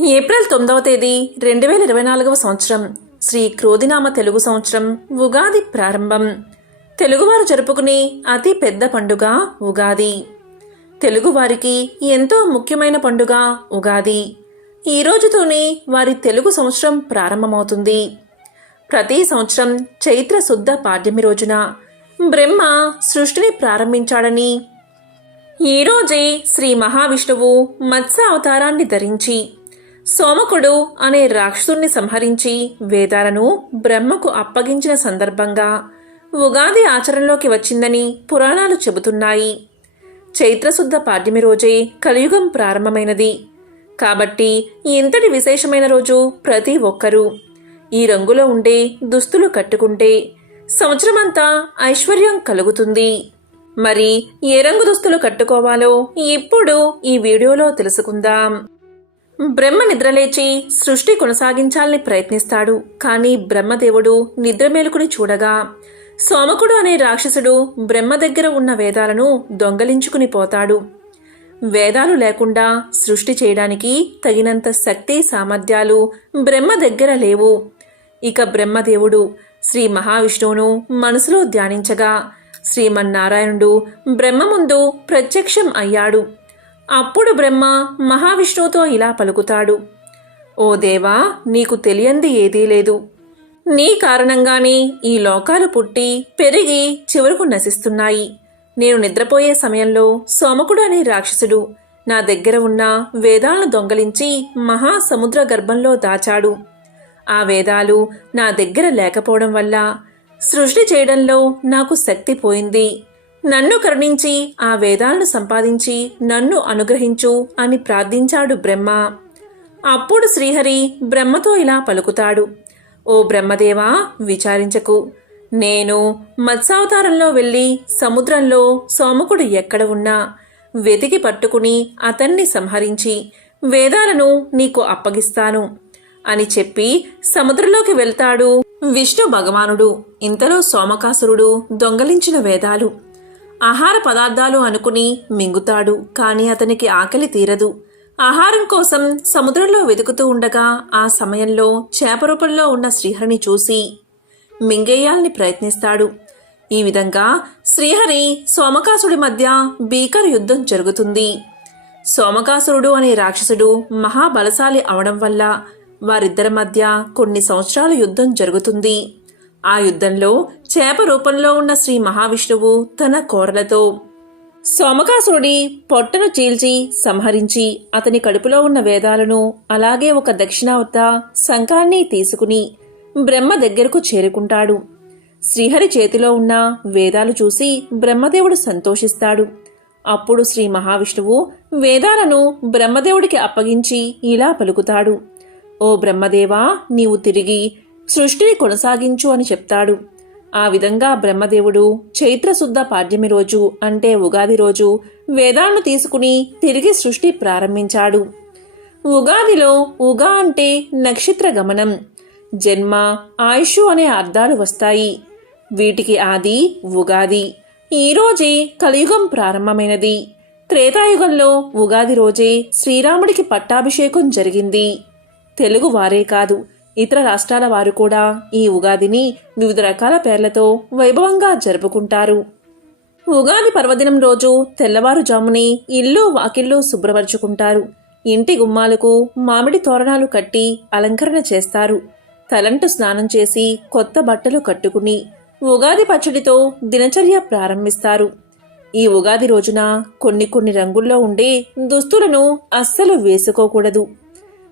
April తొమ్మిదవ తేదీ రెండు వేల ఇరవై నాలుగవ సంవత్సరం. శ్రీ క్రోధినామ తెలుగు సంవత్సరం ఉగాది ప్రారంభం. తెలుగువారు జరుపుకునే అతి పెద్ద పండుగ ఉగాది. తెలుగువారికి ఎంతో ముఖ్యమైన పండుగ ఉగాది. ఈ రోజుతోనే వారి తెలుగు సంవత్సరం ప్రారంభమవుతుంది. ప్రతి సంవత్సరం చైత్ర శుద్ధ పాడ్యమి రోజున బ్రహ్మ సృష్టిని ప్రారంభించాడని. ఈరోజే శ్రీ మహావిష్ణువు మత్స్య అవతారాన్ని ధరించి సోమకుడు అనే రాక్షసుణ్ణి సంహరించి వేదాలను బ్రహ్మకు అప్పగించిన సందర్భంగా ఉగాది ఆచరణలోకి వచ్చిందని పురాణాలు చెబుతున్నాయి. చైత్రశుద్ధ పాడ్యమి రోజే కలియుగం ప్రారంభమైనది. కాబట్టి ఇంతటి విశేషమైన రోజు ప్రతి ఒక్కరూ ఈ రంగులో ఉండే దుస్తులు కట్టుకుంటే సంవత్సరమంతా ఐశ్వర్యం కలుగుతుంది. మరి ఏ రంగు దుస్తులు కట్టుకోవాలో ఇప్పుడు ఈ వీడియోలో తెలుసుకుందాం. బ్రహ్మ నిద్రలేచి సృష్టి కొనసాగించాలని ప్రయత్నిస్తాడు. కానీ బ్రహ్మదేవుడు నిద్ర మేలుకుని చూడగా సోమకుడు అనే రాక్షసుడు బ్రహ్మ దగ్గర ఉన్న వేదాలను దొంగలించుకుని పోతాడు. వేదాలు లేకుండా సృష్టి చేయడానికి తగినంత శక్తి సామర్థ్యాలు బ్రహ్మ దగ్గర లేవు. ఇక బ్రహ్మదేవుడు శ్రీ మహావిష్ణువును మనసులో ధ్యానించగా శ్రీమన్నారాయణుడు బ్రహ్మ ముందు ప్రత్యక్షం అయ్యాడు. అప్పుడు బ్రహ్మ మహావిష్ణువుతో ఇలా పలుకుతాడు. ఓ దేవా నీకు తెలియంది ఏదీ లేదు. నీ కారణంగానే ఈ లోకాలు పుట్టి పెరిగి చివరకు నశిస్తున్నాయి. నేను నిద్రపోయే సమయంలో సోమకుడు అనే రాక్షసుడు నా దగ్గర ఉన్న వేదాలను దొంగలించి మహాసముద్ర గర్భంలో దాచాడు. ఆ వేదాలు నా దగ్గర లేకపోవడం వల్ల సృష్టి చేయడంలో నాకు శక్తి పోయింది. నన్ను కరుణించి ఆ వేదాలను సంపాదించి నన్ను అనుగ్రహించు అని ప్రార్థించాడు బ్రహ్మ. అప్పుడు శ్రీహరి బ్రహ్మతో ఇలా పలుకుతాడు. ఓ బ్రహ్మదేవా విచారించకు. నేను మత్స్యావతారంలో వెళ్ళి సముద్రంలో సోమకుడు ఎక్కడ ఉన్నా వెతికి పట్టుకుని అతన్ని సంహరించి వేదాలను నీకు అప్పగిస్తాను అని చెప్పి సముద్రంలోకి వెళ్తాడు విష్ణు భగవానుడు. ఇంతలో సోమకాసురుడు దొంగలించిన వేదాలు. ఆహార పదార్థాలు అనుకుని మింగుతాడు కానీ అతనికి ఆకలి తీరదు. ఆహారం కోసం సముద్రంలో వెతుకుతూ ఉండగా ఆ సమయంలో చేప రూపంలో ఉన్న శ్రీహరిని చూసి మింగేయాలని ప్రయత్నిస్తాడు. ఈ విధంగా శ్రీహరి సోమకాసుడి మధ్య భీకర యుద్ధం జరుగుతుంది. సోమకాసురుడు అనే రాక్షసుడు మహాబలశాలి అవడం వల్ల వారిద్దరి మధ్య కొన్ని సంవత్సరాల యుద్ధం జరుగుతుంది. ఆ యుద్ధంలో చేప రూపంలో ఉన్న శ్రీ మహావిష్ణువు తన కోరలతో సోమకాసురుడి పొట్టను చీల్చి సంహరించి అతని కడుపులో ఉన్న వేదాలను అలాగే ఒక దక్షిణావత శంఖాన్ని తీసుకుని బ్రహ్మ దగ్గరకు చేరుకుంటాడు. శ్రీహరి చేతిలో ఉన్న వేదాలు చూసి బ్రహ్మదేవుడు సంతోషిస్తాడు. అప్పుడు శ్రీ మహావిష్ణువు వేదాలను బ్రహ్మదేవుడికి అప్పగించి ఇలా పలుకుతాడు. ఓ బ్రహ్మదేవా నీవు తిరిగి సృష్టిని కొనసాగించు అని చెప్తాడు. ఆ విధంగా బ్రహ్మదేవుడు చైత్రశుద్ధ పాడ్యమి రోజు అంటే ఉగాది రోజు వేదాలను తీసుకుని తిరిగి సృష్టి ప్రారంభించాడు. ఉగాదిలో ఉగా అంటే నక్షత్ర గమనం జన్మ ఆయుష్ అనే అర్థాలు వస్తాయి. వీటికి ఆది ఉగాది. ఈరోజే కలియుగం ప్రారంభమైనది. త్రేతాయుగంలో ఉగాది రోజే శ్రీరాముడికి పట్టాభిషేకం జరిగింది. తెలుగు వారే కాదు ఇతర రాష్ట్రాల వారు కూడా ఈ ఉగాదిని వివిధ రకాల పేర్లతో వైభవంగా జరుపుకుంటారు. ఉగాది పర్వదినం రోజు తెల్లవారుజాముని ఇల్లు వాకిళ్ళు శుభ్రపరుచుకుంటారు. ఇంటి గుమ్మాలకు మామిడి తోరణాలు కట్టి అలంకరణ చేస్తారు. తలంటు స్నానం చేసి కొత్త బట్టలు కట్టుకుని ఉగాది పచ్చడితో దినచర్య ప్రారంభిస్తారు. ఈ ఉగాది రోజున కొన్ని కొన్ని రంగుల్లో ఉండే దుస్తులను అస్సలు వేసుకోకూడదు.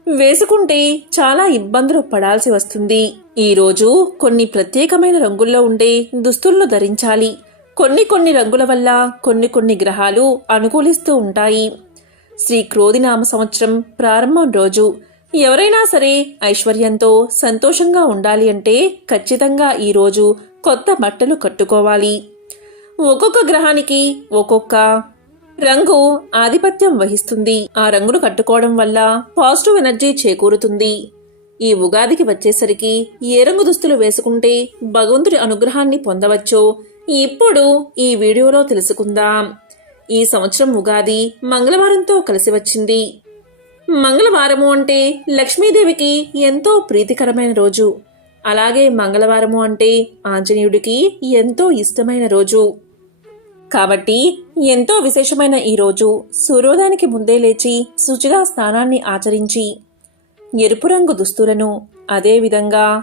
వేసుకుంటే చాలా ఇబ్బందులు పడాల్సి వస్తుంది. ఈ రోజు కొన్ని ప్రత్యేకమైన రంగుల్లో ఉండే దుస్తులను ధరించాలి. కొన్ని కొన్ని రంగుల వల్ల కొన్ని కొన్ని గ్రహాలు అనుకూలిస్తూ ఉంటాయి. శ్రీ క్రోధినామ సంవత్సరం ప్రారంభం రోజు. ఎవరైనా సరే ఐశ్వర్యంతో సంతోషంగా ఉండాలి అంటే ఖచ్చితంగా ఈరోజు కొత్త బట్టలు కట్టుకోవాలి. ఒక్కొక్క గ్రహానికి ఒక్కొక్క రంగు ఆధిపత్యం వహిస్తుంది. ఆ రంగును కట్టుకోవడం వల్ల పాజిటివ్ ఎనర్జీ చేకూరుతుంది. ఈ ఉగాదికి వచ్చేసరికి ఏ రంగు దుస్తులు వేసుకుంటే భగవంతుడి అనుగ్రహాన్ని పొందవచ్చో ఇప్పుడు ఈ వీడియోలో తెలుసుకుందాం. ఈ సంవత్సరం ఉగాది మంగళవారంతో కలిసి వచ్చింది. మంగళవారము అంటే లక్ష్మీదేవికి ఎంతో ప్రీతికరమైన రోజు. అలాగే మంగళవారము అంటే ఆంజనేయుడికి ఎంతో ఇష్టమైన రోజు. కాబట్టి ఎంతో విశేషమైన ఈ రోజు సూర్యోదయానికి ముందే లేచి శుచిగా స్నానాన్ని ఆచరించి ఎరుపు రంగు దుస్తులను అదేవిధంగా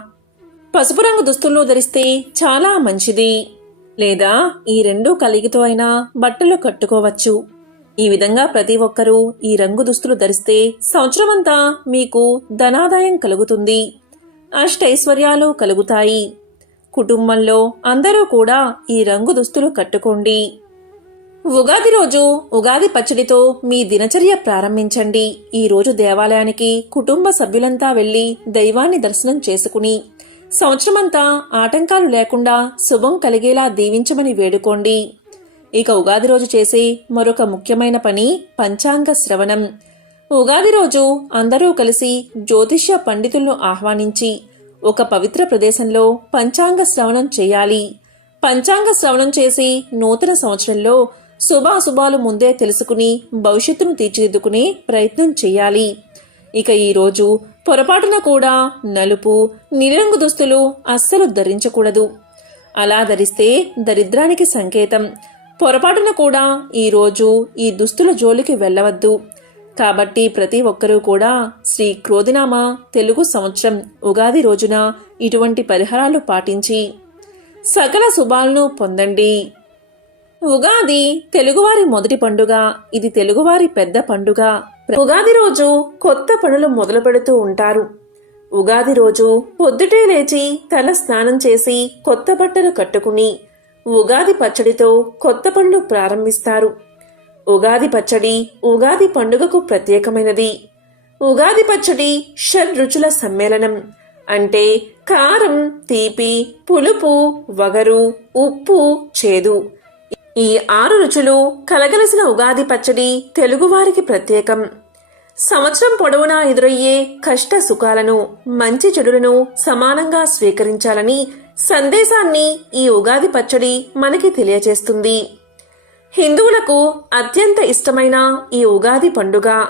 పసుపు రంగు దుస్తులను ధరిస్తే చాలా మంచిది. లేదా ఈ రెండు కలిగితో అయినా బట్టలు కట్టుకోవచ్చు. ఈ విధంగా ప్రతి ఒక్కరూ ఈ రంగు దుస్తులు ధరిస్తే సంవత్సరమంతా మీకు ధనాదాయం కలుగుతుంది. అష్టైశ్వర్యాలు కలుగుతాయి. కుటుంబంలో అందరూ కూడా ఈ రంగు దుస్తులు కట్టుకోండి. ఉగాది రోజు ఉగాది పచ్చడితో మీ దినచర్య ప్రారంభించండి. ఈ రోజు దేవాలయానికి కుటుంబ సభ్యులంతా వెళ్ళి దైవాన్ని దర్శనం చేసుకుని సంవత్సరమంతా ఆటంకాలు లేకుండా శుభం కలిగేలా దీవించమని వేడుకోండి. ఇక ఉగాది రోజు చేసే మరొక ముఖ్యమైన పని పంచాంగ శ్రవణం. ఉగాది రోజు అందరూ కలిసి జ్యోతిష్య పండితులను ఆహ్వానించి ఒక పవిత్ర ప్రదేశంలో పంచాంగ శ్రవణం చేయాలి. పంచాంగ శ్రవణం చేసి నూతన సంవత్సరంలో శుభాశుభాలు ముందే తెలుసుకుని భవిష్యత్తును తీర్చిదిద్దుకునే ప్రయత్నం చేయాలి. ఇక ఈరోజు పొరపాటున కూడా నలుపు నీలిరంగు దుస్తులు అస్సలు ధరించకూడదు. అలా ధరిస్తే దరిద్రానికి సంకేతం. పొరపాటున కూడా ఈరోజు ఈ దుస్తుల జోలికి వెళ్ళవద్దు. కాబట్టి ప్రతి ఒక్కరూ కూడా శ్రీ క్రోధినామ తెలుగు సంవత్సరం ఉగాది రోజున ఇటువంటి పరిహారాలు పాటించి సకల శుభాలను పొందండి. ఉగాది తెలుగువారి మొదటి పండుగ ఇది తెలుగువారి పెద్ద పండుగ. ఉగాది రోజు కొత్త పనులు మొదలు పెడుతూ ఉంటారు. ఉగాది రోజు పొద్దుటే లేచి తల స్నానం చేసి కొత్త బట్టలు కట్టుకుని ఉగాది పచ్చడితో కొత్త పనులు ప్రారంభిస్తారు. ఉగాది పచ్చడి ఉగాది పండుగకు ప్రత్యేకమైనది. ఉగాది పచ్చడి షడ్ రుచుల సమ్మేళనం. అంటే కారం తీపి పులుపు వగరు ఉప్పు చేదు. ఈ ఆరు రుచులు కలగలసిన ఉగాది పచ్చడి తెలుగువారికి ప్రత్యేకం. సంవత్సరం పొడవునా ఎదురయ్యే కష్ట సుఖాలను మంచి చెడులను సమానంగా స్వీకరించాలని సందేశాన్ని ఈ ఉగాది పచ్చడి మనకి తెలియజేస్తుంది హిందువులకు అత్యంత ఇష్టమైన ఈ ఉగాది పండుగ.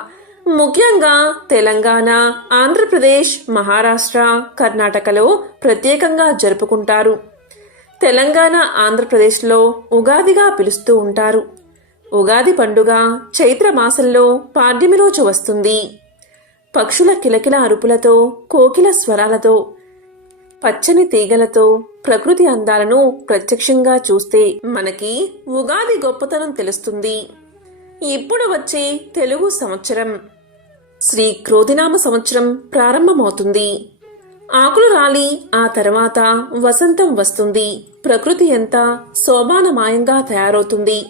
ముఖ్యంగా తెలంగాణ ఆంధ్రప్రదేశ్ మహారాష్ట్ర కర్ణాటకలో ప్రత్యేకంగా జరుపుకుంటారు. తెలంగాణ ఆంధ్రప్రదేశ్లో ఉగాదిగా పిలుస్తూ ఉంటారు. ఉగాది పండుగ చైత్ర మాసంలో పాడ్యమి రోజు వస్తుంది. పక్షుల కిలకిల అరుపులతో కోకిల స్వరాలతో పచ్చని తీగలతో ప్రకృతి అందాలను ప్రత్యక్షంగా చూస్తే మనకి ఉగాది గొప్పతనం తెలుస్తుంది. ఇప్పుడు వచ్చే తెలుగు సంవత్సరం. శ్రీ క్రోధినామ సంవత్సరం ప్రారంభమవుతుంది. ఆకులు రాలి ఆ తర్వాత వసంతం వస్తుంది. ప్రకృతి ఎంత శోభానమాయంగా తయారవుతుంది.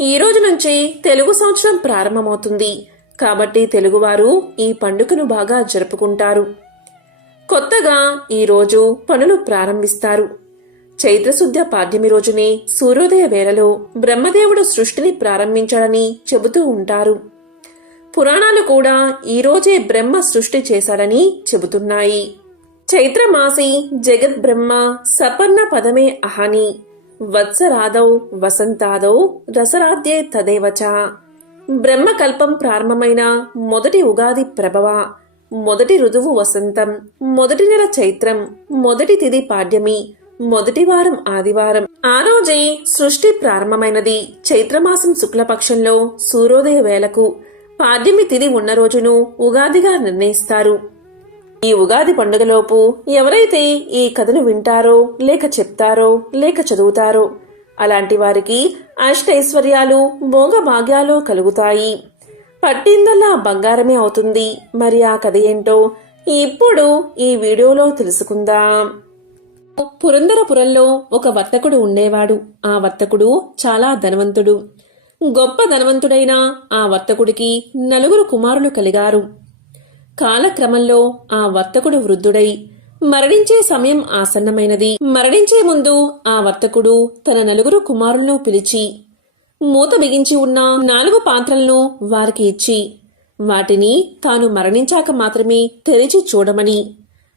ఈ రోజు నుంచి తెలుగు సంవత్సరం ప్రారంభమవుతుంది. కాబట్టి తెలుగువారు ఈ పండుగను బాగా జరుపుకుంటారు. కొత్తగా ఈరోజు పనులు ప్రారంభిస్తారు. చైత్రశుద్ధ పాడ్యమి రోజునే సూర్యోదయ వేళలో బ్రహ్మదేవుడు సృష్టిని ప్రారంభించాడని చెబుతూ ఉంటారు. పురాణాలు కూడా ఈరోజే బ్రహ్మ సృష్టి చేశాడని చెబుతున్నాయి. చైత్రమాసి జగద్బ్రహ్మ సపర్ణ పదమే అహని వత్సరాదౌ వసంతాదౌ రసరాధ్యే తదేవచ. బ్రహ్మకల్పం ప్రారంభమైన మొదటి ఉగాది ప్రభవ. మొదటి ఋతువు వసంతం మొదటి నెల చైత్రం మొదటి తిది పాడ్యమి మొదటి వారం ఆదివారం. ఆ రోజే సృష్టి ప్రారంభమైనది. చైత్రమాసం శుక్లపక్షంలో సూర్యోదయ వేళకు పాడ్యమి తిది ఉన్న రోజును ఉగాదిగా నిర్ణయిస్తారు. ఈ ఉగాది పండుగలోపు ఎవరైతే ఈ కథను వింటారో లేక చెప్తారో లేక చదువుతారో అలాంటి వారికి అష్టైశ్వర్యాలు భోగభాగ్యాలు కలుగుతాయి. పట్టిందల్లా బంగారమే అవుతుంది. మరి ఆ కథ ఏంటో ఇప్పుడు ఈ వీడియోలో తెలుసుకుందాం. పురందరపురంలో ఒక వర్తకుడు ఉండేవాడు. ఆ వర్తకుడు చాలా ధనవంతుడు. గొప్ప ధనవంతుడైన ఆ వర్తకుడికి నలుగురు కుమారులు కలిగారు. కాలక్రమంలో ఆ వర్తకుడు వృద్ధుడై మరణించే సమయం ఆసన్నమైనది. మరణించే ముందు ఆ వర్తకుడు తన నలుగురు కుమారులను పిలిచి మూత బిగించి ఉన్న నాలుగు పాత్రలను వారికి ఇచ్చి వాటిని తాను మరణించాక మాత్రమే తెరిచి చూడమని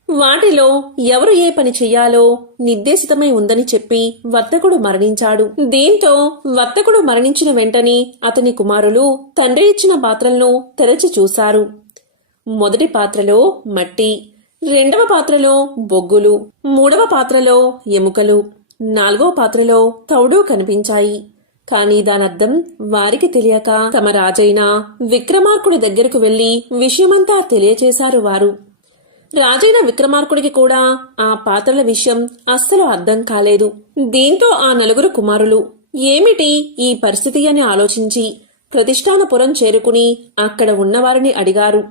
వాటిలో ఎవరు ఏ పని చెయ్యాలో నిర్దేశితమై ఉందని చెప్పి వర్తకుడు మరణించాడు. దీంతో వర్తకుడు మరణించిన వెంటనే అతని కుమారులు తండ్రి ఇచ్చిన పాత్రలను తెరచి చూశారు. మొదటి పాత్రలో మట్టి రెండవ పాత్రలో బొగ్గులు మూడవ పాత్రలో ఎముకలు నాలుగవ పాత్రలో తౌడు కనిపించాయి. కాని దానర్థం వారికి తెలియక తమ రాజైన విక్రమార్కుడి దగ్గరకు వెళ్ళి విషయమంతా తెలియచేశారు వారు. రాజైన విక్రమార్కుడికి కూడా ఆ పాత్రల విషయం అస్సలు అర్థం కాలేదు. దీంతో ఆ నలుగురు కుమారులు ఏమిటి ఈ పరిస్థితి అని ఆలోచించి ప్రతిష్టానపురం చేరుకుని అక్కడ ఉన్నవారిని అడిగారు.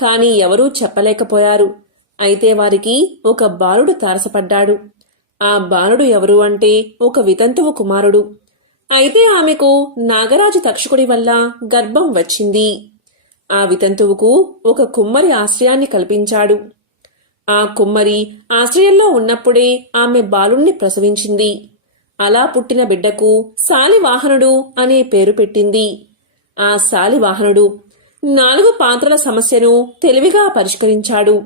కాని ఎవరూ చెప్పలేకపోయారు. అయితే వారికి ఒక బాలుడు తారసపడ్డాడు. ఆ బాలుడు ఎవరు అంటే ఒక వితంతువు కుమారుడు. అయితే ఆమెకు నాగరాజు తక్షకుడి వల్ల గర్భం వచ్చింది. ఆ వితంతువుకు ఒక కుమ్మరి ఆశ్రయాన్ని కల్పించాడు. ఆ కుమ్మరి ఆశ్రయంలో ఉన్నప్పుడే ఆమె బాలుణ్ణి ప్రసవించింది. అలా పుట్టిన బిడ్డకు శాలివాహనుడు అనే పేరు పెట్టింది. ఆ శాలివాహనుడు నాలుగు పాత్రల సమస్యను తెలివిగా పరిష్కరించాడు.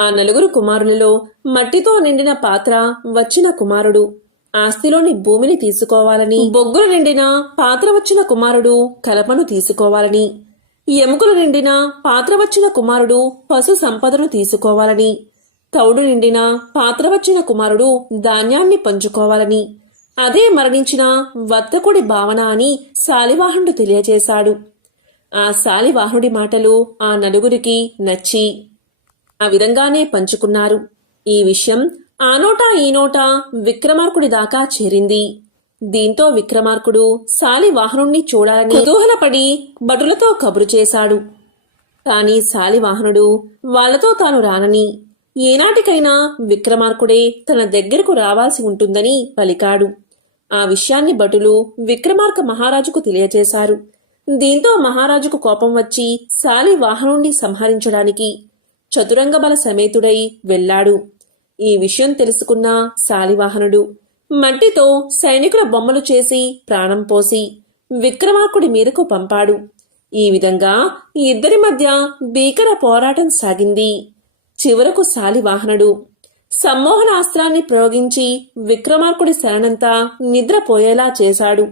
ఆ నలుగురు కుమారులలో మట్టితో నిండిన పాత్ర వచ్చిన కుమారుడు. ఆస్తిలోని భూమిని తీసుకోవాలని. బొగ్గులు నిండిన పాత్ర వచ్చిన కుమారుడు కలపను తీసుకోవాలని. ఎముకలు నిండిన పాత్ర వచ్చిన కుమారుడు పశు సంపదను తీసుకోవాలని. తౌడు నిండిన పాత్ర వచ్చిన కుమారుడు ధాన్యాన్ని పంచుకోవాలని. అదే మరణించిన వర్తకుడి భావన అని శాలివాహనుడు తెలియజేశాడు. ఆ శాలివాహనుడి మాటలు ఆ నలుగురికి నచ్చి ఆ విధంగానే పంచుకున్నారు. ఈ విషయం ఆ నోటా ఈ నోటా విక్రమార్కుడి దాకా చేరింది. దీంతో విక్రమార్కుడు శాలివాహనుణ్ణి చూడాలని కుతూహలపడి భటులతో కబురు చేశాడు. కాని శాలివాహనుడు వాళ్ళతో తాను రానని ఏనాటికైనా విక్రమార్కుడే తన దగ్గరకు రావాల్సి ఉంటుందని పలికాడు. ఆ విషయాన్ని భటులు విక్రమార్క మహారాజుకు తెలియచేశారు. దీంతో మహారాజుకు కోపం వచ్చి శాలివాహనుణ్ణి సంహరించడానికి చతురంగ బల సమేతుడై వెళ్ళాడు. ఈ విషయం తెలుసుకున్న శాలివాహనుడు మట్టితో సైనికుల బొమ్మలు చేసి ప్రాణం పోసి విక్రమార్కుడి మీదకు పంపాడు. ఈ విధంగా ఇద్దరి మధ్య భీకర పోరాటం సాగింది. చివరకు శాలివాహనుడు సమ్మోహనాస్త్రాన్ని ప్రయోగించి విక్రమార్కుడి శరణంతా నిద్రపోయేలా చేశాడు.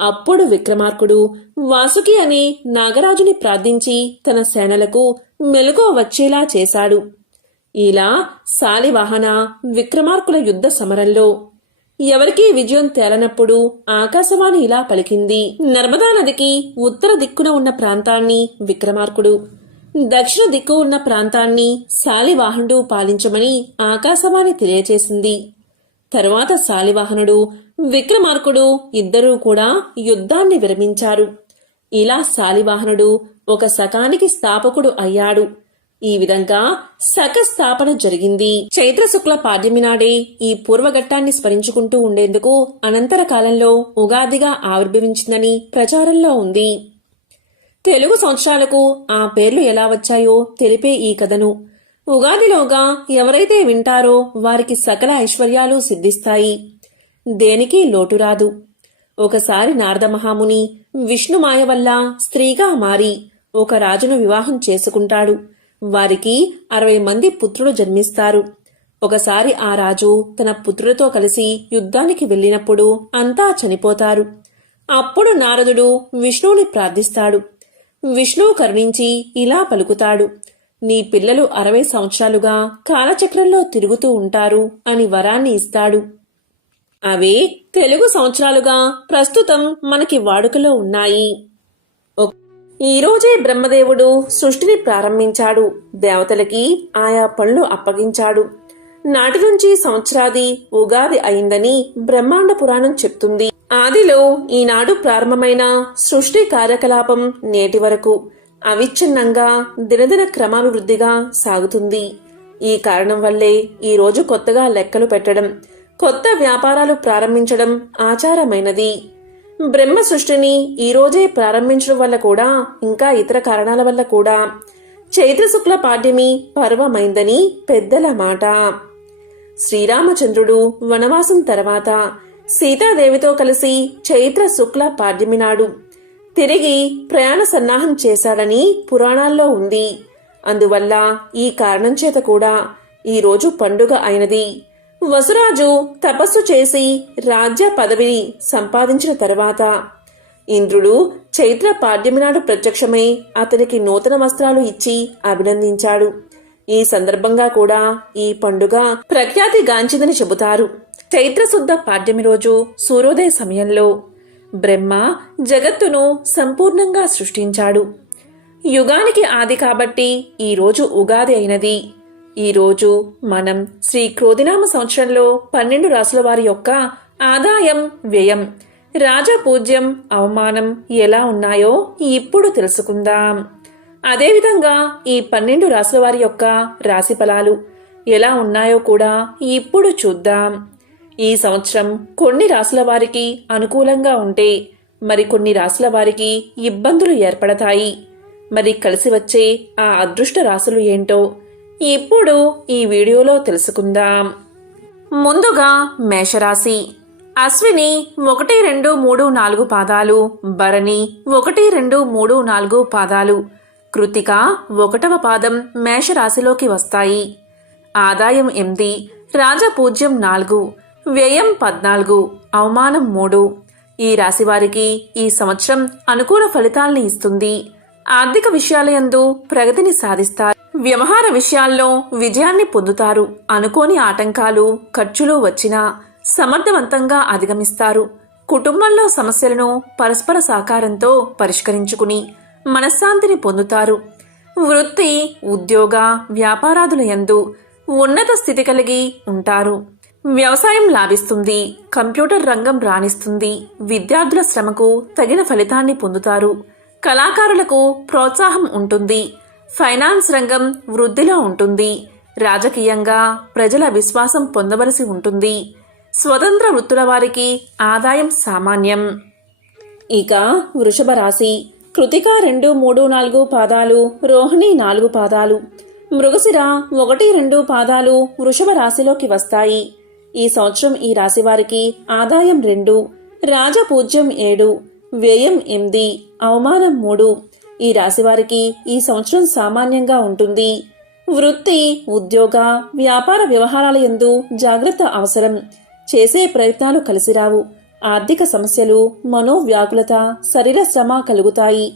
అప్పుడు విక్రమార్కుడు వాసుకి అనే నాగరాజుని ప్రార్థించి తన సేనలకు మెలకువ వచ్చేలా చేశాడు. ఇలా శాలివాహన విక్రమార్కుల యుద్ధ సమరంలో ఎవరికీ విజయం తేలనప్పుడు ఆకాశవాణి ఇలా పలికింది. నర్మదా నదికి ఉత్తర దిక్కున ఉన్న ప్రాంతాన్ని విక్రమార్కుడు దక్షిణ దిక్కు ఉన్న ప్రాంతాన్ని శాలివాహనుడు పాలించమని ఆకాశవాణి తెలియచేసింది. తరువాత శాలివాహనుడు విక్రమార్కుడు ఇద్దరూ కూడా యుద్ధాన్ని విరమించారు. ఇలా శాలివాహనుడు ఒక శకానికి స్థాపకుడు అయ్యాడు. ఈ విధంగా శక స్థాపన జరిగింది. చైత్ర శుక్ల పాడ్యమి నాడే ఈ పూర్వఘట్టాన్ని స్మరించుకుంటూ ఉండేందుకు అనంతర కాలంలో ఉగాదిగా ఆవిర్భవించిందని ప్రచారంలో ఉంది. తెలుగు సంవత్సరాలకు ఆ పేర్లు ఎలా వచ్చాయో తెలిపే ఈ కథను. ఉగాదిలోగా ఎవరైతే వింటారో వారికి సకల ఐశ్వర్యాలు సిద్ధిస్తాయి. దేనికి లోటు రాదు. ఒకసారి నారద మహాముని విష్ణుమాయ వల్ల స్త్రీగా మారి ఒక రాజును వివాహం చేసుకుంటాడు. వారికి అరవై మంది పుత్రులు జన్మిస్తారు. ఒకసారి ఆ రాజు తన పుత్రులతో కలిసి యుద్ధానికి వెళ్ళినప్పుడు అంతా చనిపోతారు. అప్పుడు నారదుడు విష్ణువుని ప్రార్థిస్తాడు. విష్ణువు కరుణించి ఇలా పలుకుతాడు నీ పిల్లలు అరవై సంవత్సరాలుగా కాలచక్రంలో తిరుగుతూ ఉంటారు అని వరాన్ని ఇస్తాడు. అవే తెలుగు సంవత్సరాలుగా ప్రస్తుతం మనకి వాడుకలో ఉన్నాయి. ఈరోజే బ్రహ్మదేవుడు సృష్టిని ప్రారంభించాడు. దేవతలకి ఆయా పనులు అప్పగించాడు. నాటి నుంచి సంవత్సరాది ఉగాది అయిందని బ్రహ్మాండ పురాణం చెప్తుంది. ఆదిలో ఈనాడు ప్రారంభమైన సృష్టి కార్యకలాపం నేటి వరకు అవిచ్ఛిన్నంగా దినదిన క్రమాభివృద్ధిగా సాగుతుంది. ఈ కారణం వల్లే ఈరోజు కొత్తగా లెక్కలు పెట్టడం కొత్త వ్యాపారాలు ప్రారంభించడం ఆచారమైనది. బ్రహ్మ సృష్టిని ఈరోజే ప్రారంభించడం వల్ల కూడా ఇంకా ఇతర కారణాల వల్ల కూడా చైత్ర శుక్ల పాడ్యమి పర్వమైందని పెద్దల మాట. శ్రీరామచంద్రుడు వనవాసం తర్వాత సీతాదేవితో కలిసి చైత్ర శుక్ల పాడ్యమి నాడు తిరిగి ప్రయాణ సన్నాహం చేశాడని పురాణాల్లో ఉంది. అందువల్ల ఈ కారణం చేత కూడా ఈ రోజు పండుగ అయినది. వసురాజు తపస్సు చేసి రాజ్య పదవిని సంపాదించిన తరువాత ఇంద్రుడు చైత్ర పాడ్యమి నాడు ప్రత్యక్షమై అతనికి నూతన వస్త్రాలు ఇచ్చి అభినందించాడు. ఈ సందర్భంగా కూడా ఈ పండుగ ప్రఖ్యాతి గాంచిందని చెబుతారు. చైత్రశుద్ధ పాడ్యమి రోజు సూర్యోదయ సమయంలో బ్రహ్మ జగత్తును సంపూర్ణంగా సృష్టించాడు. యుగానికి ఆది కాబట్టి ఈ రోజు ఉగాది అయినది. ఈరోజు మనం శ్రీ క్రోధినామ సంవత్సరంలో పన్నెండు రాసుల వారి యొక్క ఆదాయం వ్యయం రాజపూజ్యం అవమానం ఎలా ఉన్నాయో ఇప్పుడు తెలుసుకుందాం. అదేవిధంగా ఈ పన్నెండు రాసుల వారి యొక్క రాశి ఫలాలు ఎలా ఉన్నాయో కూడా ఇప్పుడు చూద్దాం. ఈ సంవత్సరం కొన్ని రాసుల వారికి అనుకూలంగా ఉంటే మరికొన్ని రాసుల వారికి ఇబ్బందులు ఏర్పడతాయి. మరి కలిసి వచ్చే ఆ అదృష్ట రాసులు ఏంటో ఇప్పుడు ఈ వీడియోలో తెలుసుకుందాం. ముందుగా మేషరాశి. అశ్విని ఒకటి రెండు మూడు నాలుగు పాదాలు భరణి ఒకటి రెండు మూడు నాలుగు పాదాలు కృతిక ఒకటవ పాదం మేషరాశిలోకి వస్తాయి. ఆదాయం ఎనిమిది రాజపూజ్యం నాలుగు వ్యయం పద్నాలుగు అవమానం మూడు. ఈ రాశి వారికి ఈ సంవత్సరం అనుకూల ఫలితాల్ని ఇస్తుంది. ఆర్థిక విషయాలయందు ప్రగతిని సాధిస్తారు. వ్యవహార విషయాల్లో విజయాన్ని పొందుతారు. అనుకోని ఆటంకాలు ఖర్చులు వచ్చినా సమర్థవంతంగా అధిగమిస్తారు. కుటుంబంలో సమస్యలను పరస్పర సహకారంతో పరిష్కరించుకుని మనశ్శాంతిని పొందుతారు. వృత్తి ఉద్యోగ వ్యాపారాదుల యందు ఉన్నత స్థితి కలిగి ఉంటారు. వ్యవసాయం లాభిస్తుంది కంప్యూటర్ రంగం రాణిస్తుంది విద్యార్థుల శ్రమకు తగిన ఫలితాన్ని పొందుతారు. కళాకారులకు ప్రోత్సాహం ఉంటుంది. ఫైనాన్స్ రంగం వృద్ధిలో ఉంటుంది. రాజకీయంగా ప్రజల విశ్వాసం పొందవలసి ఉంటుంది. స్వతంత్ర వృత్తుల వారికి ఆదాయం సామాన్యం. ఇక వృషభ రాశి. కృతిక రెండు మూడు నాలుగు పాదాలు రోహిణి నాలుగు పాదాలు. మృగశిర ఒకటి రెండు పాదాలు వృషభ రాశిలోకి వస్తాయి. ఈ సంవత్సరం ఈ రాశి వారికి ఆదాయం రెండు రాజపూజ్యం ఏడు. వ్యయం ఎనిమిది అవమానం మూడు. ఈ రాశివారికి ఈ సంవత్సరం సామాన్యంగా ఉంటుంది. వృత్తి ఉద్యోగ వ్యాపార వ్యవహారాల యందు జాగ్రత్త అవసరం. చేసే ప్రయత్నాలు కలిసిరావు ఆర్థిక సమస్యలు మనోవ్యాకులత శరీర శ్రమ కలుగుతాయి.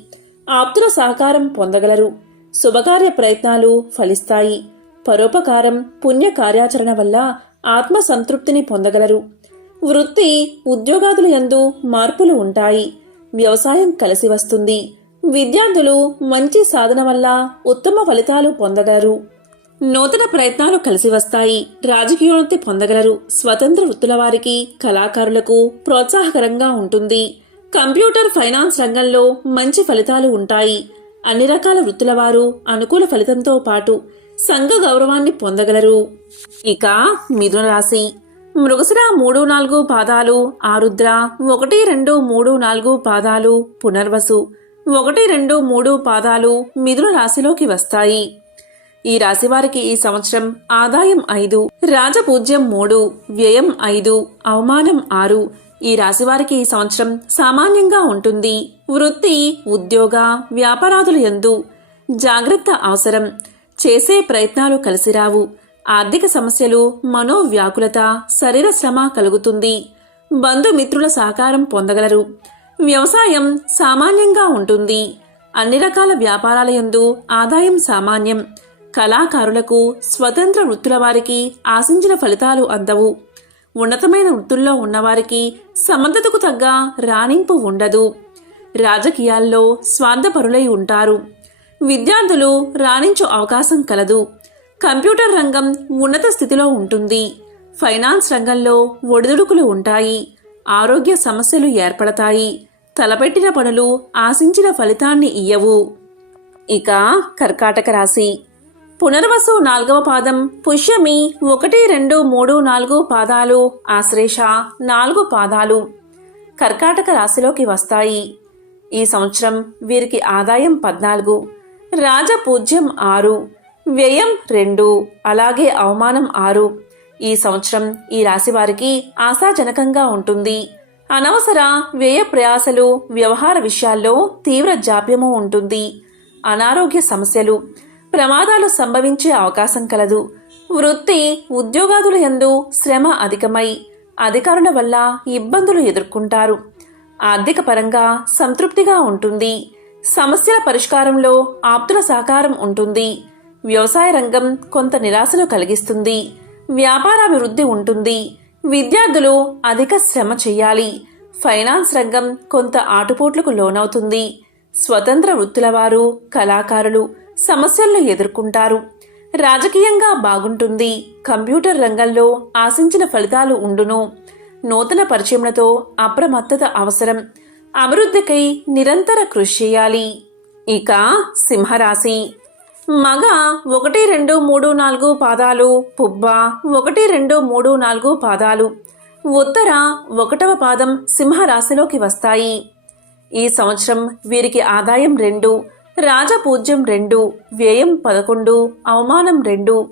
ఆప్తుల సహకారం పొందగలరు. శుభకార్య ప్రయత్నాలు ఫలిస్తాయి. పరోపకారం పుణ్య కార్యాచరణ వల్ల ఆత్మ సంతృప్తిని పొందగలరు. వృత్తి ఉద్యోగాదులు యందు మార్పులు ఉంటాయి. వ్యవసాయం కలిసి వస్తుంది. విద్యార్థులు మంచి సాధన వల్ల ఉత్తమ ఫలితాలు పొందగలరు. నూతన ప్రయత్నాలు కలిసి వస్తాయి. రాజకీయోన్నతి పొందగలరు. స్వతంత్ర వృత్తుల వారికి కళాకారులకు ప్రోత్సాహకరంగా ఉంటుంది. కంప్యూటర్ ఫైనాన్స్ రంగంలో మంచి ఫలితాలు ఉంటాయి. అన్ని రకాల వృత్తుల వారు అనుకూల ఫలితంతో పాటు సంఘ గౌరవాన్ని పొందగలరు. ఇక మిథున రాశి. మృగశిర మూడు నాలుగు పాదాలు ఆరుద్ర ఒకటి రెండు మూడు నాలుగు పాదాలు పునర్వసు ఒకటి రెండు మూడు పాదాలు మిథున రాశిలోకి వస్తాయి. ఈ రాశి వారికి ఈ సంవత్సరం ఆదాయం ఐదు రాజపూజ్యం మూడు వ్యయం ఐదు అవమానం ఆరు. ఈ రాశి వారికి ఈ సంవత్సరం సామాన్యంగా ఉంటుంది. వృత్తి ఉద్యోగ వ్యాపారాదులు ఎందు జాగ్రత్త అవసరం. చేసే ప్రయత్నాలు కలిసిరావు ఆర్థిక సమస్యలు మనోవ్యాకులత శరీర శ్రమ కలుగుతుంది. బంధుమిత్రుల సహకారం పొందగలరు. వ్యవసాయం సామాన్యంగా ఉంటుంది. అన్ని రకాల వ్యాపారాల యందు ఆదాయం సామాన్యం. కళాకారులకు స్వతంత్ర వృత్తుల వారికి ఆశించిన ఫలితాలు అందవు. ఉన్నతమైన వృత్తుల్లో ఉన్నవారికి సమర్థతకు తగ్గ రాణింపు ఉండదు. రాజకీయాల్లో స్వార్థపరులై ఉంటారు. విద్యార్థులు రాణించు అవకాశం కలదు. కంప్యూటర్ రంగం ఉన్నత స్థితిలో ఉంటుంది. ఫైనాన్స్ రంగంలో ఒడిదుడుకులు ఉంటాయి. ఆరోగ్య సమస్యలు ఏర్పడతాయి. తలపెట్టిన పనులు ఆశించిన ఫలితాన్ని ఇయ్యవు. ఇక కర్కాటక రాశి. పునర్వసు నాలుగవ పాదం పుష్యమి ఒకటి రెండు మూడు నాలుగు పాదాలు ఆశ్లేష నాలుగు పాదాలు కర్కాటక రాశిలోకి వస్తాయి. ఈ సంవత్సరం వీరికి ఆదాయం పద్నాలుగు రాజపూజ్యం ఆరు. వ్యయం రెండు అలాగే అవమానం ఆరు. ఈ సంవత్సరం ఈ రాశి వారికి ఆశాజనకంగా ఉంటుంది. అనవసర వ్యయ ప్రయాసలు వ్యవహార విషయాల్లో తీవ్ర జాప్యము ఉంటుంది. అనారోగ్య సమస్యలు ప్రమాదాలు సంభవించే అవకాశం కలదు. వృత్తి ఉద్యోగాదుల యందు శ్రమ అధికమై అధికారుల వల్ల ఇబ్బందులు ఎదుర్కొంటారు. ఆర్థిక పరంగా సంతృప్తిగా ఉంటుంది. సమస్యల పరిష్కారంలో ఆప్తుల సహకారం ఉంటుంది. వ్యవసాయ రంగం కొంత నిరాశను కలిగిస్తుంది. వ్యాపారాభివృద్ధి ఉంటుంది. విద్యార్థులు అధిక శ్రమ చేయాలి. ఫైనాన్స్ రంగం కొంత ఆటుపోట్లకు లోనవుతుంది. స్వతంత్ర వృత్తుల వారు కళాకారులు సమస్యలను ఎదుర్కొంటారు. రాజకీయంగా బాగుంటుంది. కంప్యూటర్ రంగంలో ఆశించిన ఫలితాలు ఉండును. నూతన పరిచయములతో అప్రమత్తత అవసరం. అభివృద్ధికై నిరంతర కృషి చేయాలి. ఇక సింహరాశి. మగ ఒకటి రెండు మూడు నాలుగు పాదాలు పుబ్బ ఒకటి రెండు మూడు నాలుగు పాదాలు. ఉత్తర ఒకటవ పాదం సింహరాశిలోకి వస్తాయి. ఈ సంవత్సరం వీరికి ఆదాయం రెండు రాజపూజ్యం రెండు వ్యయం పదకొండు అవమానం రెండు.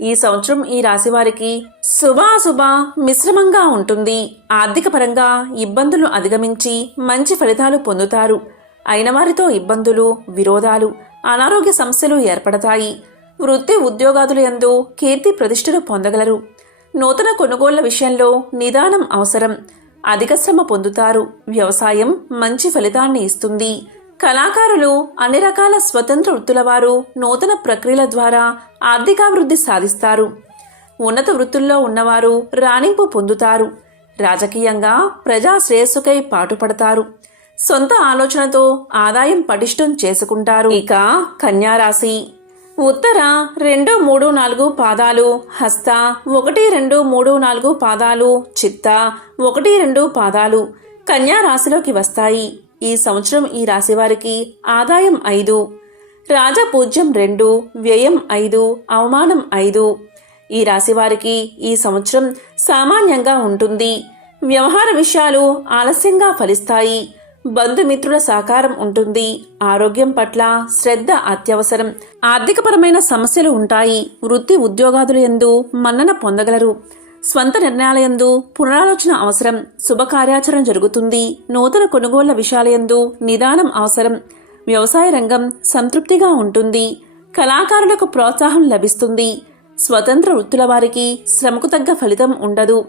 ఈ సంవత్సరం ఈ రాశివారికి శుభాశుభ మిశ్రమంగా ఉంటుంది. ఆర్థికపరంగా ఇబ్బందులు అధిగమించి మంచి ఫలితాలు పొందుతారు. అయిన వారితో ఇబ్బందులు విరోధాలు అనారోగ్య సమస్యలు ఏర్పడతాయి. వృత్తి ఉద్యోగాదులు ఎందు కీర్తి ప్రతిష్టలు పొందగలరు. నూతన కొనుగోళ్ళ విషయంలో నిదానం అవసరం. అధిక శ్రమ పొందుతారు. వ్యవసాయం మంచి ఫలితాన్ని ఇస్తుంది. కళాకారులు అన్ని రకాల స్వతంత్ర వృత్తుల వారు నూతన ప్రక్రియల ద్వారా ఆర్థికాభివృద్ధి సాధిస్తారు. ఉన్నత వృత్తుల్లో ఉన్నవారు రాణింపు పొందుతారు. రాజకీయంగా ప్రజా శ్రేయస్సుకై పాటుపడతారు. సొంత ఆలోచనతో ఆదాయం పటిష్టం చేసుకుంటారు. ఇక కన్యారాశి. ఉత్తర రెండు మూడు నాలుగు పాదాలు హస్త ఒకటి రెండు మూడు నాలుగు పాదాలు చిత్త ఒకటి రెండు పాదాలు కన్యా రాశిలోకి వస్తాయి. ఈ సంవత్సరం ఈ రాశి వారికి ఆదాయం ఐదు రాజపూజ్యం రెండు వ్యయం ఐదు అవమానం ఐదు. ఈ రాశి వారికి ఈ సంవత్సరం సామాన్యంగా ఉంటుంది. వ్యవహార విషయాలు ఆలస్యంగా ఫలిస్తాయి. బంధుమిత్రుల సహకారం ఉంటుంది. ఆరోగ్యం పట్ల శ్రద్ధ అత్యవసరం. ఆర్థికపరమైన సమస్యలు ఉంటాయి. వృత్తి ఉద్యోగాదుల ఎందు మన్నన పొందగలరు. స్వంత నిర్ణయాలయందు పునరాలోచన అవసరం. శుభకార్యాచరణ జరుగుతుంది. నూతన కొనుగోళ్ళ విషయాలయందు నిదానం అవసరం. వ్యవసాయ రంగం సంతృప్తిగా ఉంటుంది. కళాకారులకు ప్రోత్సాహం లభిస్తుంది. స్వతంత్ర వృత్తుల వారికి శ్రమకు తగ్గ ఫలితం ఉండదు.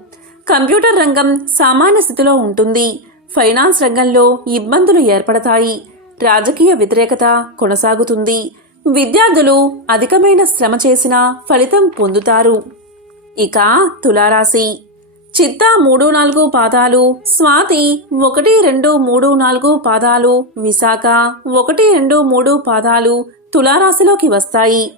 కంప్యూటర్ రంగం సామాన్య స్థితిలో ఉంటుంది. ఫైనాన్స్ రంగంలో ఇబ్బందులు ఏర్పడతాయి. రాజకీయ వ్యతిరేకత కొనసాగుతుంది. విద్యార్థులు అధికమైన శ్రమ చేసినా ఫలితం పొందుతారు. ఇక తులారాశి. చిత్త మూడు నాలుగు పాదాలు స్వాతి ఒకటి రెండు మూడు నాలుగు పాదాలు విశాఖ ఒకటి రెండు మూడు పాదాలు తులారాశిలోకి వస్తాయి.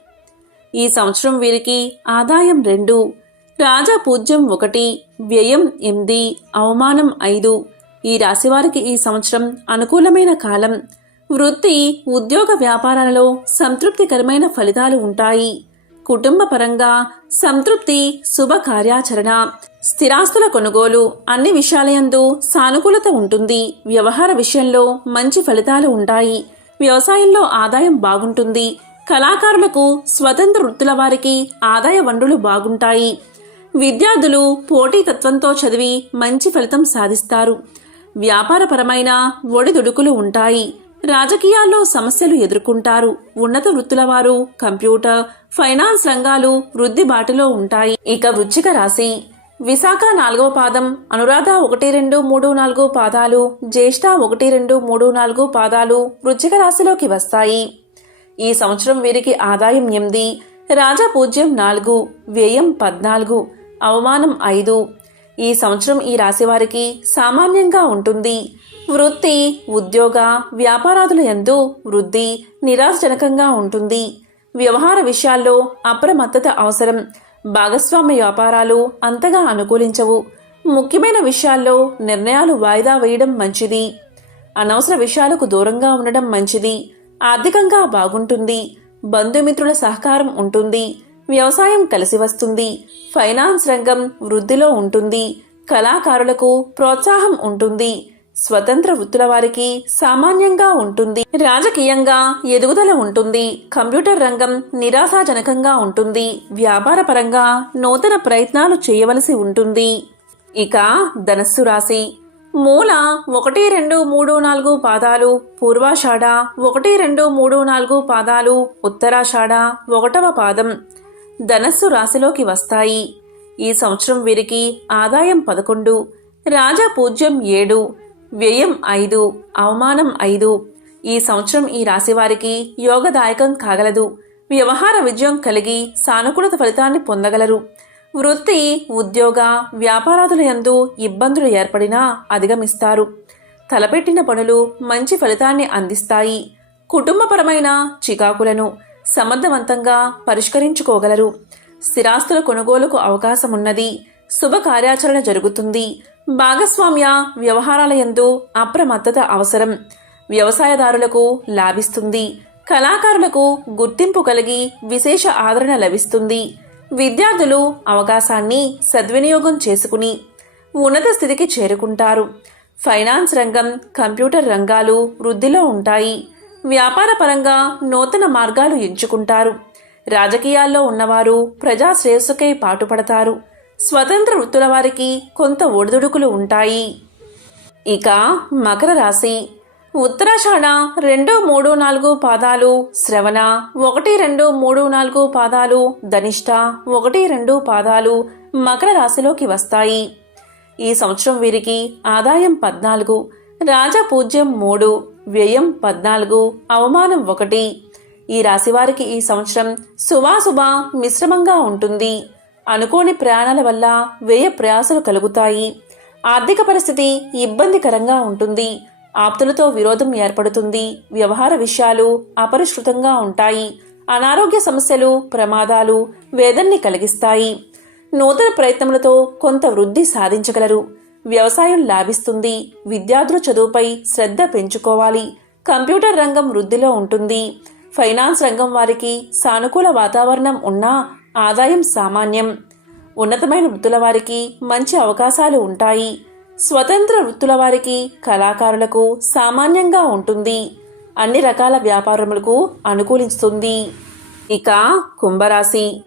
ఈ సంవత్సరం వీరికి ఆదాయం రెండు. రాజా పూజ్యం ఒకటి వ్యయం ఎనిమిది అవమానం ఐదు. ఈ రాశివారికి ఈ సంవత్సరం అనుకూలమైన కాలం. వృత్తి ఉద్యోగ వ్యాపారాలలో సంతృప్తికరమైన ఫలితాలు ఉంటాయి. కుటుంబ పరంగా సంతృప్తి శుభ కార్యాచరణ స్థిరాస్తుల కొనుగోలు అన్ని విషయాలయందు సానుకూలత ఉంటుంది. వ్యవహార విషయంలో మంచి ఫలితాలు ఉంటాయి. వ్యవసాయంలో ఆదాయం బాగుంటుంది. కళాకారులకు స్వతంత్ర వృత్తుల వారికి ఆదాయ వనరులు బాగుంటాయి. విద్యార్థులు పోటీతత్వంతో చదివి మంచి ఫలితం సాధిస్తారు. వ్యాపారపరమైన ఒడిదుడుకులు ఉంటాయి. రాజకీయాల్లో సమస్యలు ఎదుర్కొంటారు. ఉన్నత వృత్తుల వారు కంప్యూటర్ ఫైనాన్స్ రంగాలు వృద్ధి బాటలో ఉంటాయి. ఇక వృచ్చిక రాశి. విశాఖ నాలుగవ పాదం అనురాధ ఒకటి రెండు మూడు నాలుగు పాదాలు జ్యేష్ఠ ఒకటి రెండు మూడు నాలుగు పాదాలు వృచ్చిక రాశిలోకి వస్తాయి. ఈ సంవత్సరం వీరికి ఆదాయం ఎనిమిది రాజా పూజ్యం నాలుగు వ్యయం పద్నాలుగు అవమానం ఐదు ఈ సంవత్సరం ఈ రాశి వారికి సామాన్యంగా ఉంటుంది. వృత్తి ఉద్యోగ వ్యాపారాదుల ఎందు వృద్ధి నిరాశజనకంగా ఉంటుంది. వ్యవహార విషయాల్లో అప్రమత్తత అవసరం. భాగస్వామ్య వ్యాపారాలు అంతగా అనుకూలించవు. ముఖ్యమైన విషయాల్లో నిర్ణయాలు వాయిదా వేయడం మంచిది. అనవసర విషయాలకు దూరంగా ఉండడం మంచిది. ఆర్థికంగా బాగుంటుంది. బంధుమిత్రుల సహకారం ఉంటుంది. వ్యవసాయం కలిసి వస్తుంది. ఫైనాన్స్ రంగం వృద్ధిలో ఉంటుంది. కళాకారులకు ప్రోత్సాహం ఉంటుంది. స్వతంత్ర వృత్తుల వారికి సామాన్యంగా ఉంటుంది. రాజకీయంగా ఎదుగుదల ఉంటుంది. కంప్యూటర్ రంగం నిరాశాజనకంగా ఉంటుంది. వ్యాపార పరంగా నూతన ప్రయత్నాలు చేయవలసి ఉంటుంది. ఇక ధనస్సు రాశి. మూల ఒకటి రెండు మూడు నాలుగు పాదాలు పూర్వాషాఢ ఒకటి రెండు మూడు నాలుగు పాదాలు ఉత్తరాషాఢ ఒకటవ పాదం. ధనస్సు రాశిలోకి వస్తాయి. ఈ సంవత్సరం వీరికి ఆదాయం పదకొండు రాజా పూజ్యం ఏడు వ్యయం ఐదు అవమానం ఐదు. ఈ సంవత్సరం ఈ రాశి వారికి యోగదాయకం కాగలదు. వ్యవహార విజయం కలిగి సానుకూలత ఫలితాన్ని పొందగలరు. వృత్తి ఉద్యోగ వ్యాపారాదుల యందు ఇబ్బందులు ఏర్పడినా అధిగమిస్తారు. తలపెట్టిన పనులు మంచి ఫలితాన్ని అందిస్తాయి. కుటుంబపరమైన చికాకులను సమర్థవంతంగా పరిష్కరించుకోగలరు. స్థిరాస్తుల కొనుగోలుకు అవకాశమున్నది. శుభ కార్యాచరణ జరుగుతుంది. భాగస్వామ్య వ్యవహారాల యందు అప్రమత్తత అవసరం. వ్యవసాయదారులకు లాభిస్తుంది. కళాకారులకు గుర్తింపు కలిగి విశేష ఆదరణ లభిస్తుంది. విద్యార్థులు అవకాశాన్ని సద్వినియోగం చేసుకుని ఉన్నత స్థితికి చేరుకుంటారు. ఫైనాన్స్ రంగం కంప్యూటర్ రంగాలు వృద్ధిలో ఉంటాయి. వ్యాపారపరంగా నూతన మార్గాలు ఎంచుకుంటారు. రాజకీయాల్లో ఉన్నవారు ప్రజా శ్రేయస్సుకై పాటుపడతారు. స్వతంత్ర వృత్తుల వారికి కొంత ఒడిదుడుకులు ఉంటాయి. ఇక మకర రాశి. ఉత్తరాషాఢ రెండు మూడు నాలుగు పాదాలు శ్రవణ ఒకటి రెండు మూడు నాలుగు పాదాలు ధనిష్ట ఒకటి రెండు పాదాలు మకర రాశిలోకి వస్తాయి. ఈ సంవత్సరం వీరికి ఆదాయం పద్నాలుగు. రాజపూజ్యం మూడు వ్యయం పద్నాలుగు అవమానం ఒకటి. ఈ రాశివారికి ఈ సంవత్సరం శుభాశుభ మిశ్రమంగా ఉంటుంది. అనుకోని ప్రయాణాల వల్ల వ్యయ ప్రయాసలు కలుగుతాయి. ఆర్థిక పరిస్థితి ఇబ్బందికరంగా ఉంటుంది. ఆప్తులతో విరోధం ఏర్పడుతుంది. వ్యవహార విషయాలు అపరిష్కృతంగా ఉంటాయి. అనారోగ్య సమస్యలు ప్రమాదాలు వేదన్ని కలిగిస్తాయి. నూతన ప్రయత్నములతో కొంత వృద్ధి సాధించగలరు. వ్యవసాయం లాభిస్తుంది విద్యార్థుల చదువుపై శ్రద్ధ పెంచుకోవాలి కంప్యూటర్ రంగం వృద్ధిలో ఉంటుంది. ఫైనాన్స్ రంగం వారికి సానుకూల వాతావరణం ఉన్నా ఆదాయం సామాన్యం. ఉన్నతమైన వృత్తుల వారికి మంచి అవకాశాలు ఉంటాయి. స్వతంత్ర వృత్తుల వారికి కళాకారులకు సామాన్యంగా ఉంటుంది. అన్ని రకాల వ్యాపారములకు అనుకూలిస్తుంది. ఇక కుంభరాశి.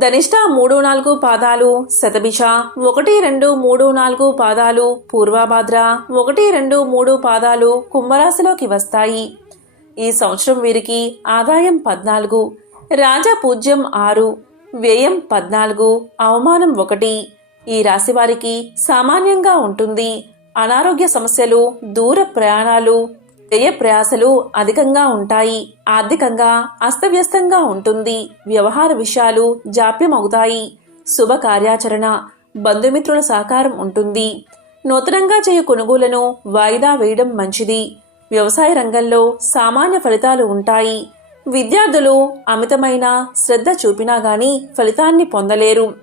ధనిష్ట మూడు నాలుగు పాదాలు శతభిష ఒకటి రెండు మూడు నాలుగు పాదాలు పూర్వభాద్ర ఒకటి రెండు మూడు పాదాలు కుంభరాశిలోకి వస్తాయి. ఈ సంవత్సరం వీరికి ఆదాయం పద్నాలుగు రాజా పూజ్యం ఆరు వ్యయం పద్నాలుగు అవమానం ఒకటి. ఈ రాశి వారికి సామాన్యంగా ఉంటుంది. అనారోగ్య సమస్యలు దూర ప్రయాణాలు వ్యయ ప్రయాసలు అధికంగా ఉంటాయి ఆర్థికంగా అస్తవ్యస్తంగా ఉంటుంది వ్యవహార విషయాలు జాప్యం అవుతాయి శుభ కార్యాచరణ బంధుమిత్రుల సహకారం ఉంటుంది. నూతనంగా చేయు కొనుగోలను వాయిదా వేయడం మంచిది. వ్యవసాయ రంగంలో సామాన్య ఫలితాలు ఉంటాయి. విద్యార్థులు అమితమైన శ్రద్ధ చూపినా గాని ఫలితాన్ని పొందలేరు.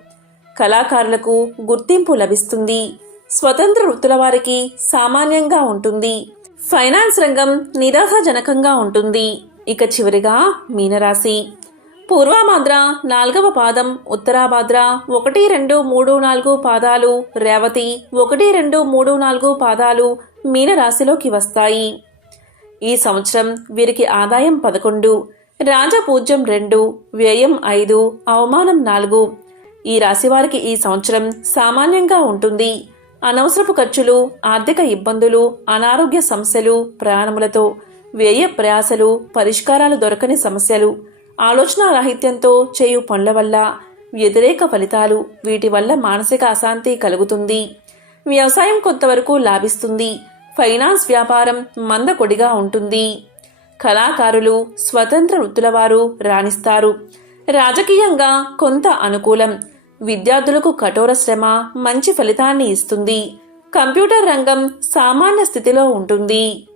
కళాకారులకు గుర్తింపు లభిస్తుంది. స్వతంత్ర వృత్తుల వారికి సామాన్యంగా ఉంటుంది. ఫైనాన్స్ రంగం నిరాశాజనకంగా ఉంటుంది. ఇక చివరిగా మీనరాశి. పూర్వాభాద్ర నాలుగవ పాదం ఉత్తరాభాద్ర ఒకటి రెండు మూడు నాలుగు పాదాలు రేవతి ఒకటి రెండు మూడు నాలుగు పాదాలు మీనరాశిలోకి వస్తాయి. ఈ సంవత్సరం వీరికి ఆదాయం పదకొండు రాజపూజ్యం రెండు వ్యయం ఐదు అవమానం నాలుగు. ఈ రాశివారికి ఈ సంవత్సరం సామాన్యంగా ఉంటుంది. అనవసరపు ఖర్చులు ఆర్థిక ఇబ్బందులు అనారోగ్య సమస్యలు ప్రయాణములతో వ్యయ ప్రయాసలు పరిష్కారాలు దొరకని సమస్యలు ఆలోచన రాహిత్యంతో చేయు పనుల వల్ల వ్యతిరేక ఫలితాలు వీటి వల్ల మానసిక అశాంతి కలుగుతుంది. వ్యవసాయం కొంతవరకు లాభిస్తుంది. ఫైనాన్స్ వ్యాపారం మందకొడిగా ఉంటుంది. కళాకారులు స్వతంత్ర వృత్తుల వారు రాణిస్తారు. రాజకీయంగా కొంత అనుకూలం విద్యార్థులకు కఠోర శ్రమ మంచి ఫలితాన్ని ఇస్తుంది. కంప్యూటర్ రంగం సామాన్య స్థితిలో ఉంటుంది.